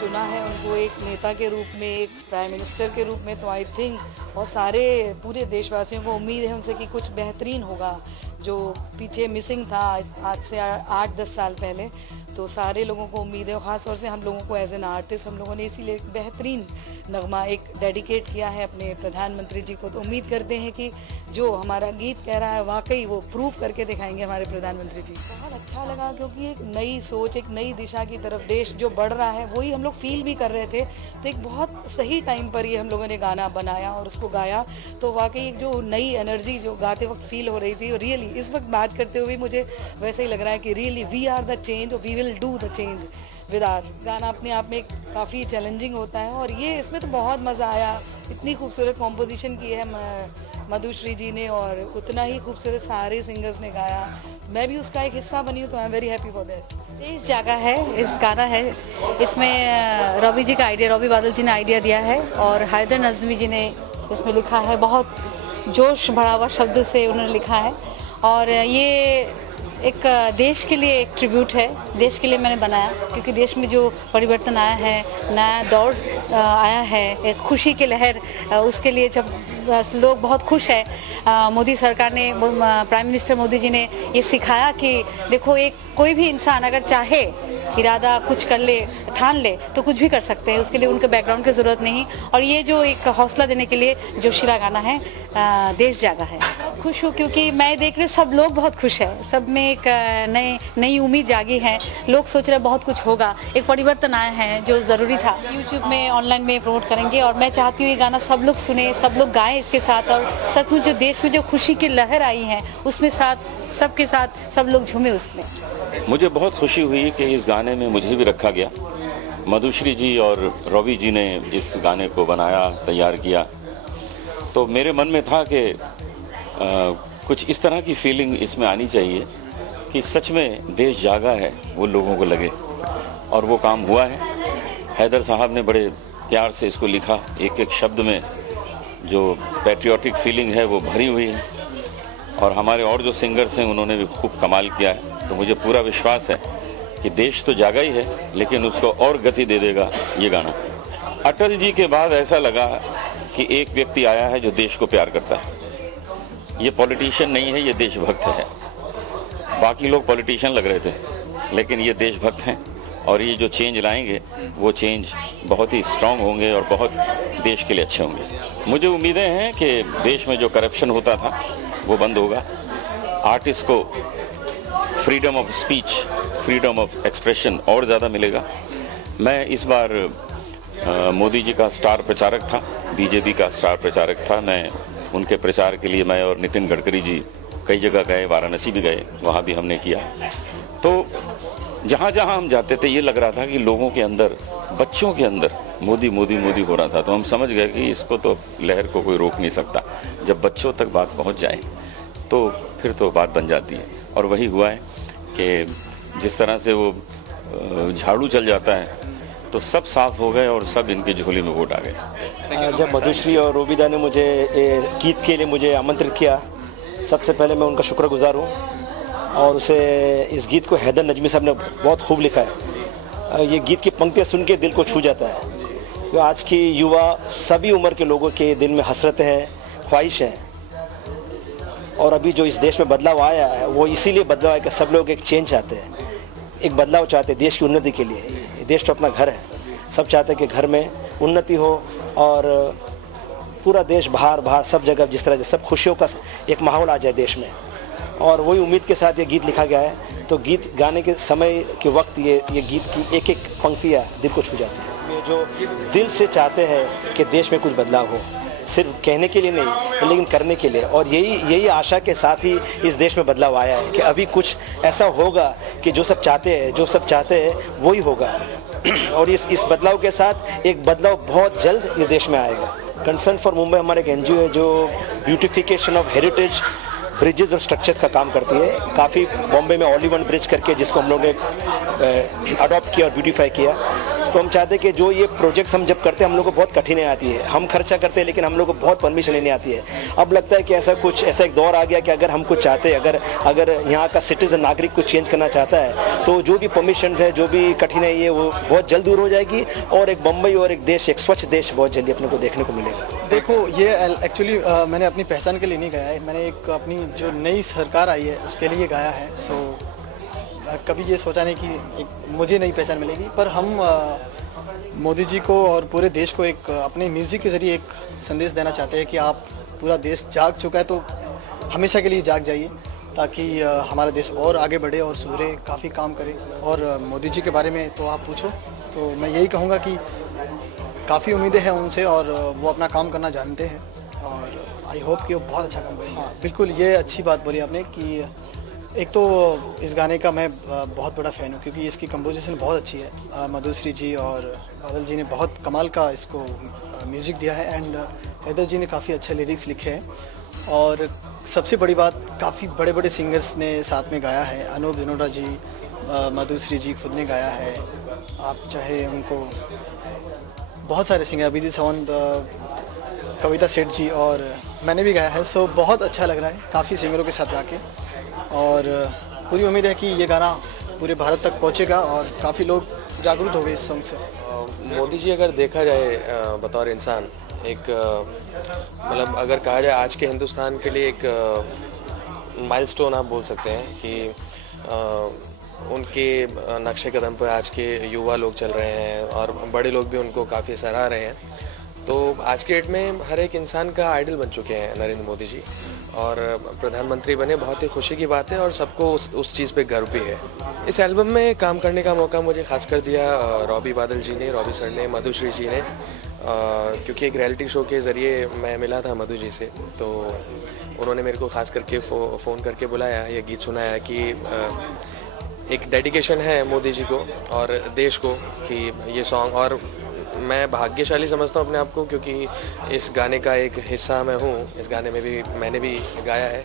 चुना है उनको एक नेता के रूप में, एक प्राइम मिनिस्टर के रूप में, तो आई थिंक और सारे पूरे देशवासियों को उम्मीद है उनसे कि कुछ बेहतरीन होगा। जो पीछे मिसिंग था आज से 8-10 साल पहले, तो सारे लोगों को उम्मीद है और ख़ास तौर से हम लोगों को एज एन आर्टिस्ट हम लोगों ने इसीलिए एक बेहतरीन नगमा एक डेडिकेट किया है अपने प्रधानमंत्री जी को। तो उम्मीद करते हैं कि जो हमारा गीत कह रहा है वाकई वो प्रूव करके दिखाएंगे हमारे प्रधानमंत्री जी। बहुत अच्छा लगा क्योंकि एक नई सोच, एक नई दिशा की तरफ देश जो बढ़ रहा है वही हम लोग फील भी कर रहे थे। तो एक बहुत सही टाइम पर ये हम लोगों ने गाना बनाया और उसको गाया, तो वाकई एक जो नई एनर्जी जो गाते वक्त फील हो रही थी, और रियली इस वक्त बात करते हुए मुझे वैसे ही लग रहा है कि really we are the change और we will do the change with आर। गाना अपने आप में काफ़ी चैलेंजिंग होता है और ये इसमें तो बहुत मज़ा आया। इतनी खूबसूरत कॉम्पोजिशन की है मधुश्री जी ने और उतना ही खूबसूरत सारे सिंगर्स ने गाया। मैं भी उसका एक हिस्सा बनी हूँ, तो आई am very happy for that. देश जागा है इस गाना है, इसमें रवि जी का आइडिया, रवि बादल जी ने आइडिया दिया है और हैदर नज़मी जी ने इसमें लिखा है। बहुत जोश भरा हुआ शब्दों से उन्होंने लिखा है और ये एक देश के लिए एक ट्रिब्यूट है। देश के लिए मैंने बनाया क्योंकि देश में जो परिवर्तन आया है, नया दौर आया है, एक खुशी की लहर, उसके लिए जब लोग बहुत खुश है। मोदी सरकार ने, प्राइम मिनिस्टर मोदी जी ने ये सिखाया कि देखो एक कोई भी इंसान अगर चाहे इरादा कुछ कर ले, ठान ले, तो कुछ भी कर सकते हैं। उसके लिए उनके बैकग्राउंड की ज़रूरत नहीं। और ये जो एक हौसला देने के लिए जो शिरा गाना है, देश जागा है। खुश हूँ क्योंकि मैं देख रही हूँ सब लोग बहुत खुश है, सब में एक नई उम्मीद जागी है। लोग सोच रहे बहुत कुछ होगा, एक परिवर्तन आया है जो ज़रूरी था। यूट्यूब में, ऑनलाइन में प्रमोट करेंगे और मैं चाहती हूँ ये गाना सब लोग सुने, सब लोग गाएं इसके साथ और सचमुच जो देश में जो खुशी की लहर आई है उसमें सबके साथ सब लोग झूमे उसमें। मुझे बहुत खुशी हुई कि इस गाने में मुझे भी रखा गया। मधुश्री जी और रवि जी ने इस गाने को बनाया, तैयार किया, तो मेरे मन में था कि कुछ इस तरह की फीलिंग इसमें आनी चाहिए कि सच में देश जागा है, वो लोगों को लगे, और वो काम हुआ है। हैदर साहब ने बड़े प्यार से इसको लिखा, एक एक शब्द में जो पैट्रियोटिक फीलिंग है वो भरी हुई है, और हमारे और जो सिंगर्स हैं उन्होंने भी खूब कमाल किया है। तो मुझे पूरा विश्वास है कि देश तो जागा ही है, लेकिन उसको और गति दे देगा ये गाना। अटल जी के बाद ऐसा लगा कि एक व्यक्ति आया है जो देश को प्यार करता है। ये पॉलिटिशियन नहीं है, ये देशभक्त है। बाकी लोग पॉलिटिशियन लग रहे थे, लेकिन ये देशभक्त हैं, और ये जो चेंज लाएंगे वो चेंज बहुत ही स्ट्रांग होंगे और बहुत देश के लिए अच्छे होंगे। मुझे उम्मीदें हैं कि देश में जो करप्शन होता था वो बंद होगा। आर्टिस्ट को freedom of speech, freedom of expression और ज़्यादा मिलेगा। मैं इस बार मोदी जी का स्टार प्रचारक था, बीजेपी का स्टार प्रचारक था। मैं उनके प्रचार के लिए, मैं और नितिन गडकरी जी कई जगह गए, वाराणसी भी गए, वहाँ भी हमने किया। तो जहाँ जहाँ हम जाते थे ये लग रहा था कि लोगों के अंदर, बच्चों के अंदर मोदी मोदी मोदी हो रहा था। तो हम समझ गए कि इसको तो लहर को कोई रोक नहीं सकता। जब बच्चों तक बात पहुँच जाए तो फिर तो बात बन जाती है, और वही हुआ है कि जिस तरह से वो झाड़ू चल जाता है तो सब साफ हो गए और सब इनकी झोली में वोट आ गए। जब मधुश्री और रूबीदा ने मुझे गीत के लिए मुझे आमंत्रित किया, सबसे पहले मैं उनका शुक्रगुजार हूँ, और उसे इस गीत को हैदर नजमी साहब ने बहुत खूब लिखा है। ये गीत की पंक्तियाँ सुन के दिल को छू जाता है। जो आज की युवा, सभी उम्र के लोगों के दिल में हसरतें हैं, ख्वाहिश है, और अभी जो इस देश में बदलाव आया है वो इसीलिए बदलाव है कि सब लोग एक चेंज चाहते हैं, एक बदलाव चाहते हैं देश की उन्नति के लिए। देश तो अपना घर है, सब चाहते हैं कि घर में उन्नति हो और पूरा देश बाहर सब जगह जिस तरह से सब खुशियों का एक माहौल आ जाए देश में, और वही उम्मीद के साथ ये गीत लिखा गया है। तो गीत गाने के समय के वक्त ये गीत की एक एक पंक्तियाँ दिल को छू जाती है। ये जो दिल से चाहते हैं कि देश में कुछ बदलाव हो, सिर्फ कहने के लिए नहीं लेकिन करने के लिए, और यही आशा के साथ ही इस देश में बदलाव आया है कि अभी कुछ ऐसा होगा कि जो सब चाहते हैं वही होगा। और इस बदलाव के साथ एक बदलाव बहुत जल्द इस देश में आएगा। कंसर्न फॉर मुंबई हमारे एक NGO है जो ब्यूटिफिकेशन ऑफ हेरिटेज ब्रिजेस और स्ट्रक्चर्स का काम करती है। काफ़ी बॉम्बे में ऑल इन वन ब्रिज करके, जिसको हम लोगों ने अडॉप्ट किया और ब्यूटीफाई किया, तो हम चाहते हैं कि जो ये प्रोजेक्ट्स हम जब करते हैं हम लोग को बहुत कठिनाई आती है, हम खर्चा करते हैं लेकिन हम लोग को बहुत परमिशन लेनी आती है। अब लगता है कि ऐसा एक दौर आ गया कि अगर हम कुछ चाहते हैं, अगर यहाँ का सिटीजन नागरिक कुछ चेंज करना चाहता है तो जो भी परमिशन है, जो भी कठिनाई है वो बहुत जल्द दूर हो जाएगी और एक बम्बई और एक देश, एक स्वच्छ देश बहुत जल्दी अपने को देखने को मिलेगा। देखो ये एक्चुअली मैंने अपनी पहचान के लिए नहीं गाया है, मैंने एक अपनी जो नई सरकार आई है उसके लिए गाया है। सो कभी ये सोचा नहीं कि मुझे नई पहचान मिलेगी, पर हम मोदी जी को और पूरे देश को एक अपने म्यूज़िक के ज़रिए एक संदेश देना चाहते हैं कि आप पूरा देश जाग चुका है तो हमेशा के लिए जाग जाइए, ताकि हमारा देश और आगे बढ़े और सुधरे, काफ़ी काम करे। और मोदी जी के बारे में तो आप पूछो तो मैं यही कहूँगा कि काफ़ी उम्मीदें हैं उनसे और वो अपना काम करना जानते हैं और आई होप कि वो बहुत अच्छा काम करेंगे। हाँ बिल्कुल, ये अच्छी बात बोली आपने कि एक तो इस गाने का मैं बहुत बड़ा फ़ैन हूँ क्योंकि इसकी कंपोजिशन बहुत अच्छी है। मधुश्री जी और बादल जी ने बहुत कमाल का इसको म्यूज़िक दिया है एंड हैदर जी ने काफ़ी अच्छे लिरिक्स लिखे हैं और सबसे बड़ी बात काफ़ी बड़े बड़े सिंगर्स ने साथ में गाया है। अनूप जलोटा जी, मधुश्री जी खुद ने गाया है, आप चाहे उनको बहुत सारे सिंगर, अभिजीत सावंत, कविता सेठ जी और मैंने भी गाया है। सो बहुत अच्छा लग रहा है काफ़ी सिंगरों के साथ गा के और पूरी उम्मीद है कि ये गाना पूरे भारत तक पहुंचेगा और काफ़ी लोग जागरूक हो गए इस सॉन्ग से। मोदी जी अगर देखा जाए बतौर इंसान एक मतलब अगर कहा जाए आज के हिंदुस्तान के लिए एक माइलस्टोन आप बोल सकते हैं कि उनके नक्शे कदम पर आज के युवा लोग चल रहे हैं और बड़े लोग भी उनको काफ़ी सराह रहे हैं। तो आज के डेट में हर एक इंसान का आइडल बन चुके हैं नरेंद्र मोदी जी और प्रधानमंत्री बने, बहुत ही खुशी की बात है और सबको उस चीज़ पे गर्व भी है। इस एल्बम में काम करने का मौका मुझे खास कर दिया रॉबी बादल जी ने, रॉबी सर ने, मधुश्री जी ने, क्योंकि एक रियलिटी शो के ज़रिए मैं मिला था मधु जी से, तो उन्होंने मेरे को खास करके फ़ोन करके बुलाया, ये गीत सुनाया कि एक डेडिकेशन है मोदी जी को और देश को कि ये सॉन्ग, और मैं भाग्यशाली समझता हूँ अपने आप को क्योंकि इस गाने का एक हिस्सा मैं हूँ, इस गाने में भी मैंने भी गाया है,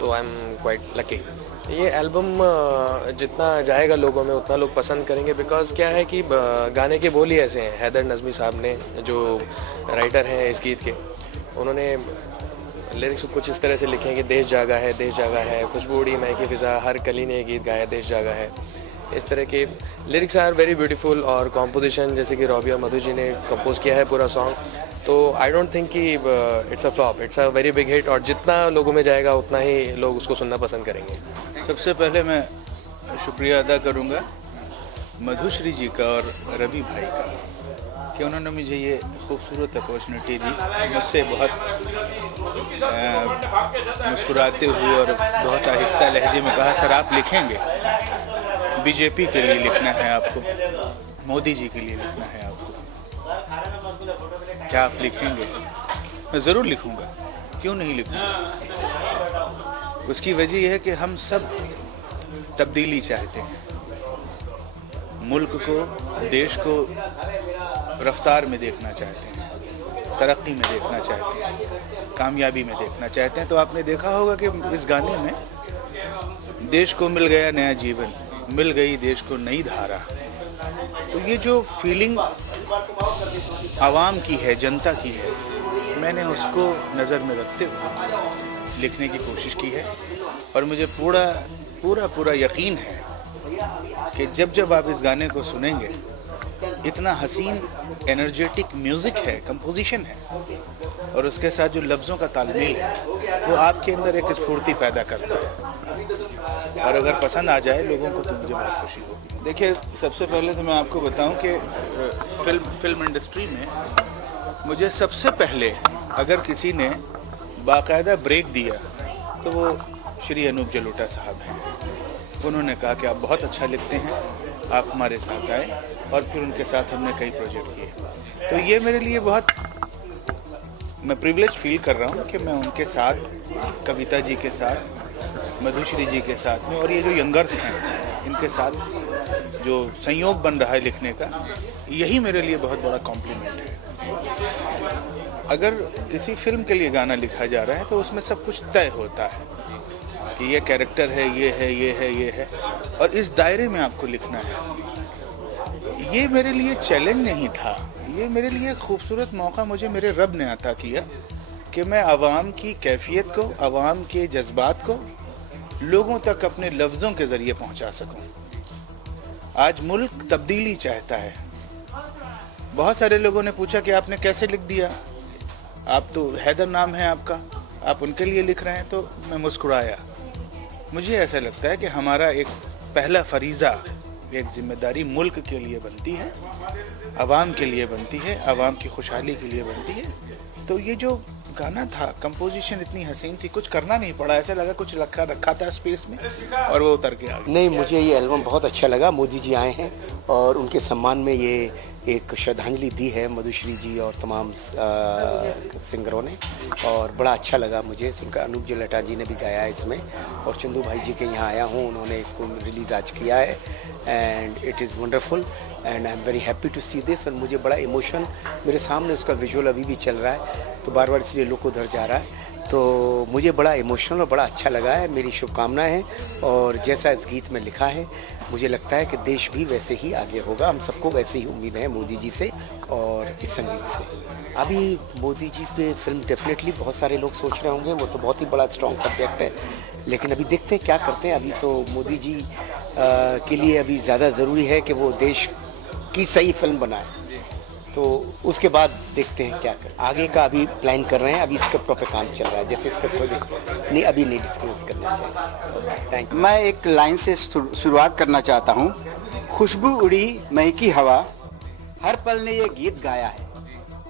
तो आई एम क्वाइट लकी। ये एल्बम जितना जाएगा लोगों में उतना लोग पसंद करेंगे, बिकॉज क्या है कि गाने के बोल ही ऐसे हैं। हैदर नज़मी साहब ने, जो राइटर हैं इस गीत के, उन्होंने लिरिक्स कुछ इस तरह से लिखे हैं कि देश जागा है, देश जागा है, खुशबू उड़ी महकी फ़िज़ा, हर कली ने ये गीत गाया, देश जागा है। इस तरह के लिरिक्स आर वेरी ब्यूटीफुल और कॉम्पोजिशन जैसे कि रॉबी और मधु जी ने कंपोज किया है पूरा सॉन्ग, तो आई डोंट थिंक कि it's a flop, it's a very big hit और जितना लोगों में जाएगा उतना ही लोग उसको सुनना पसंद करेंगे। सबसे पहले मैं शुक्रिया अदा करूंगा मधुश्री जी का और रवि भाई का कि उन्होंने मुझे ये खूबसूरत अपॉर्चुनिटी दी। मुझसे बहुत मुस्कुराते हुए और बहुत आहिस्ता लहजे में कहा, सर आप लिखेंगे, बीजेपी के लिए लिखना है आपको, मोदी जी के लिए लिखना है आपको, क्या आप लिखेंगे? मैं ज़रूर लिखूंगा, क्यों नहीं लिखूंगा। उसकी वजह यह है कि हम सब तब्दीली चाहते हैं, मुल्क को, देश को रफ्तार में देखना चाहते हैं, तरक्की में देखना चाहते हैं, कामयाबी में देखना चाहते हैं। तो आपने देखा होगा कि इस गाने में देश को मिल गया नया जीवन, मिल गई देश को नई धारा। तो ये जो फीलिंग आवाम की है, जनता की है, मैंने उसको नज़र में रखते हुए लिखने की कोशिश की है और मुझे पूरा यकीन है कि जब आप इस गाने को सुनेंगे, इतना हसीन एनर्जेटिक म्यूज़िक है, कंपोजिशन है और उसके साथ जो लफ्ज़ों का तालमेल है वो आपके अंदर एक स्फूर्ति पैदा करता है और अगर पसंद आ जाए लोगों को तो मुझे बहुत खुशी होगी। देखिए, सबसे पहले तो मैं आपको बताऊं कि फिल्म इंडस्ट्री में मुझे सबसे पहले अगर किसी ने बाकायदा ब्रेक दिया तो वो श्री अनूप जलोटा साहब हैं। उन्होंने कहा कि आप बहुत अच्छा लिखते हैं, आप हमारे साथ आए और फिर उनके साथ हमने कई प्रोजेक्ट किए। तो ये मेरे लिए बहुत, मैं प्रिविलेज फील कर रहा हूँ कि मैं उनके साथ, कविता जी के साथ, मधुश्री जी के साथ में और ये जो यंगर्स हैं इनके साथ जो संयोग बन रहा है लिखने का, यही मेरे लिए बहुत बड़ा कॉम्प्लीमेंट है। अगर किसी फिल्म के लिए गाना लिखा जा रहा है तो उसमें सब कुछ तय होता है कि ये कैरेक्टर है, ये है, ये है, ये है और इस दायरे में आपको लिखना है। ये मेरे लिए चैलेंज नहीं था, ये मेरे लिए एक खूबसूरत मौका मुझे मेरे रब ने अता किया कि मैं आवाम की कैफियत को, आवाम के जज्बात को लोगों तक अपने लफ्ज़ों के ज़रिए पहुंचा सकूं। आज मुल्क तब्दीली चाहता है। बहुत सारे लोगों ने पूछा कि आपने कैसे लिख दिया, आप तो हैदर नाम है आपका, आप उनके लिए लिख रहे हैं। तो मैं मुस्कुराया। मुझे ऐसा लगता है कि हमारा एक पहला फरीज़ा, एक जिम्मेदारी मुल्क के लिए बनती है, आवाम के लिए बनती है, आवाम की खुशहाली के लिए बनती है। तो ये जो गाना था, कंपोजिशन इतनी हसीन थी, कुछ करना नहीं पड़ा, ऐसा लगा कुछ रखा था स्पेस में और वो उतर के आ गया। नहीं, मुझे ये एल्बम बहुत अच्छा लगा। मोदी जी आए हैं और उनके सम्मान में ये एक श्रद्धांजलि दी है मधुश्री जी और तमाम सिंगरों ने, और बड़ा अच्छा लगा मुझे सुनकर। अनूप जलोटा जी ने भी गाया है इसमें, और चंदू भाई जी के यहाँ आया हूँ, उन्होंने इसको रिलीज़ आज किया है, and it is wonderful and I am very happy to see this. और मुझे बड़ा इमोशन, मेरे सामने उसका विजुअल अभी भी चल रहा है, तो बार बार इसलिए लोग उधर जा रहा है, तो मुझे बड़ा इमोशनल और बड़ा अच्छा लगा है। मेरी शुभकामनाएं हैं, और जैसा इस गीत में लिखा है, मुझे लगता है कि देश भी वैसे ही आगे होगा। हम सबको वैसे ही उम्मीद है मोदी जी से और इस संगीत से। अभी मोदी जी पे फिल्म डेफिनेटली बहुत सारे लोग सोच रहे होंगे, वो तो बहुत ही बड़ा स्ट्रॉन्ग सब्जेक्ट है, लेकिन अभी देखते हैं क्या करते हैं। अभी तो मोदी जी के लिए अभी ज़्यादा ज़रूरी है कि वो देश की सही फिल्म बनाए, तो उसके बाद देखते हैं क्या करें। आगे का अभी प्लान कर रहे हैं, अभी स्क्रिप्ट पे काम चल रहा है, जैसे स्क्रिप्ट नहीं अभी नहीं डिस्क्लोज करना चाहिए। Thank you. मैं एक लाइन से शुरुआत करना चाहता हूँ। खुशबू उड़ी महकी हवा, हर पल ने ये गीत गाया है।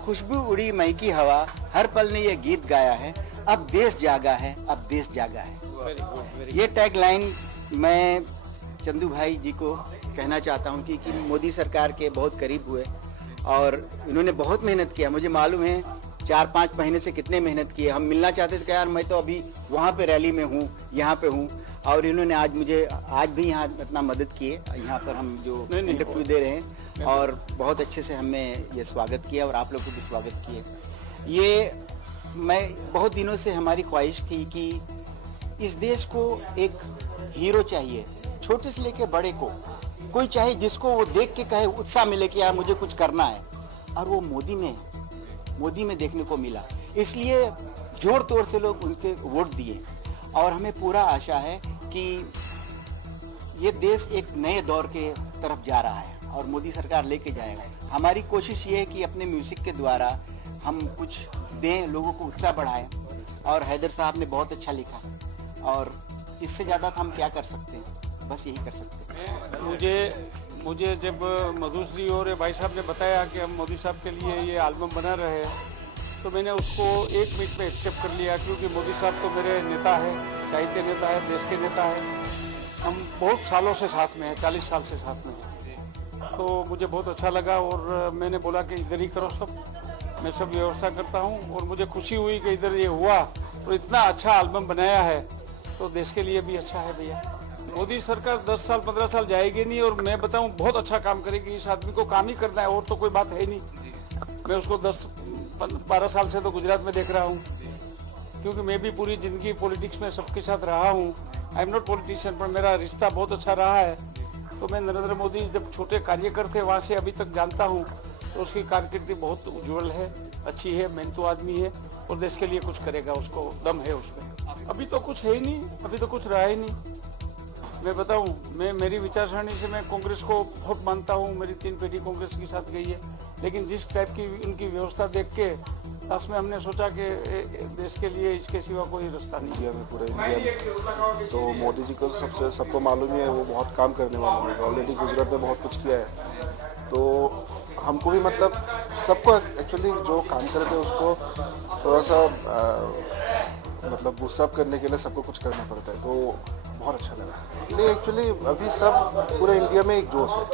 खुशबू उड़ी महकी हवा, हर पल ने ये गीत गाया है। अब देश जागा है, अब देश जागा है। ये टैग लाइन मैं चंदू भाई जी को कहना चाहता हूँ कि मोदी सरकार के बहुत करीब हुए और इन्होंने बहुत मेहनत किया। मुझे मालूम है 4-5 महीने से कितने मेहनत किए। हम मिलना चाहते थे कि यार मैं तो अभी वहाँ पे रैली में हूँ, यहाँ पे हूँ, और इन्होंने आज मुझे आज भी यहाँ इतना मदद किए। यहाँ पर हम जो इंटरव्यू दे रहे हैं, और बहुत अच्छे से हमें ये स्वागत किया, और आप लोग को भी स्वागत किए। ये मैं बहुत दिनों से हमारी ख्वाहिश थी कि इस देश को एक हीरो चाहिए, छोटे से लेके बड़े को, कोई चाहे जिसको वो देख के कहे उत्साह मिले कि यार मुझे कुछ करना है, और वो मोदी में देखने को मिला। इसलिए जोर तोड़ से लोग उनके वोट दिए, और हमें पूरा आशा है कि ये देश एक नए दौर के तरफ जा रहा है और मोदी सरकार लेके जाएगा। हमारी कोशिश ये है कि अपने म्यूज़िक के द्वारा हम कुछ दें, लोगों को उत्साह बढ़ाएं, और हैदर साहब ने बहुत अच्छा लिखा, और इससे ज़्यादा हम क्या कर सकते हैं, बस यही कर सकते हैं। मुझे जब मधुश्री और भाई साहब ने बताया कि हम मोदी साहब के लिए ये एल्बम बना रहे हैं, तो मैंने उसको 1 मिनट में एक्सेप्ट कर लिया, क्योंकि मोदी साहब तो मेरे नेता है, साहित्य नेता है, देश के नेता है। हम बहुत सालों से साथ में हैं, 40 साल से साथ में हैं, तो मुझे बहुत अच्छा लगा, और मैंने बोला कि इधर ही करो सब, मैं सब व्यवस्था करता हूँ। और मुझे खुशी हुई कि इधर ये हुआ, और इतना अच्छा एल्बम बनाया है, तो देश के लिए भी अच्छा है भैया। मोदी सरकार 10 साल 15 साल जाएगी नहीं, और मैं बताऊं बहुत अच्छा काम करेगी। इस आदमी को काम ही करना है, और तो कोई बात है नहीं। मैं उसको 10-12 साल से तो गुजरात में देख रहा हूं, क्योंकि मैं भी पूरी ज़िंदगी पॉलिटिक्स में सबके साथ रहा हूं। आई एम नॉट पॉलिटिशियन, पर मेरा रिश्ता बहुत अच्छा रहा है। तो मैं नरेंद्र मोदी जब छोटे कार्यकर थे वहाँ से अभी तक जानता हूँ, तो उसकी कारकिर्दी बहुत उज्जवल है, अच्छी है, मेहनतू आदमी है, और देश के लिए कुछ करेगा, उसको दम है उसमें। अभी तो कुछ है ही नहीं, अभी तो कुछ रहा ही नहीं। मैं बताऊं, मेरी विचारसरणी से मैं कांग्रेस को बहुत मानता हूं, मेरी 3 पीढ़ी कांग्रेस के साथ गई है, लेकिन जिस टाइप की उनकी व्यवस्था देख के लास्ट में हमने सोचा कि देश के लिए इसके सिवा कोई रास्ता नहीं। इंडिया में, पूरे इंडिया में तो मोदी जी को सबको मालूम ही है, वो बहुत काम करने वाले हैं। ऑलरेडी गुजरात में बहुत कुछ किया है, तो हमको भी मतलब सबको एक्चुअली जो काम करे थे उसको थोड़ा सा मतलब बूस्टअप करने के लिए सबको कुछ करना पड़ता है, तो बहुत अच्छा लगा। नहीं, एक्चुअली अभी सब पूरे इंडिया में एक जोश है,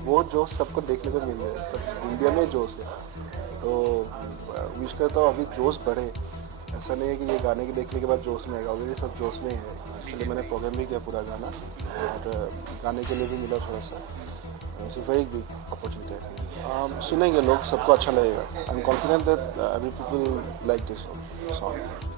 वो जोश सबको देखने को मिल रहा है, सब इंडिया में जोश है। तो विश करता हूँ अभी जोश बढ़े, ऐसा नहीं है कि ये गाने के देखने के बाद जोश में आएगा, ऑलरेडी सब जोश में है। एक्चुअली मैंने प्रोग्राम भी किया पूरा गाना, और गाने के लिए भी मिला थोड़ा सा, it's a very big opportunity है। सुनेंगे लोग, सबको अच्छा लगेगा। I am confident that every people like this song.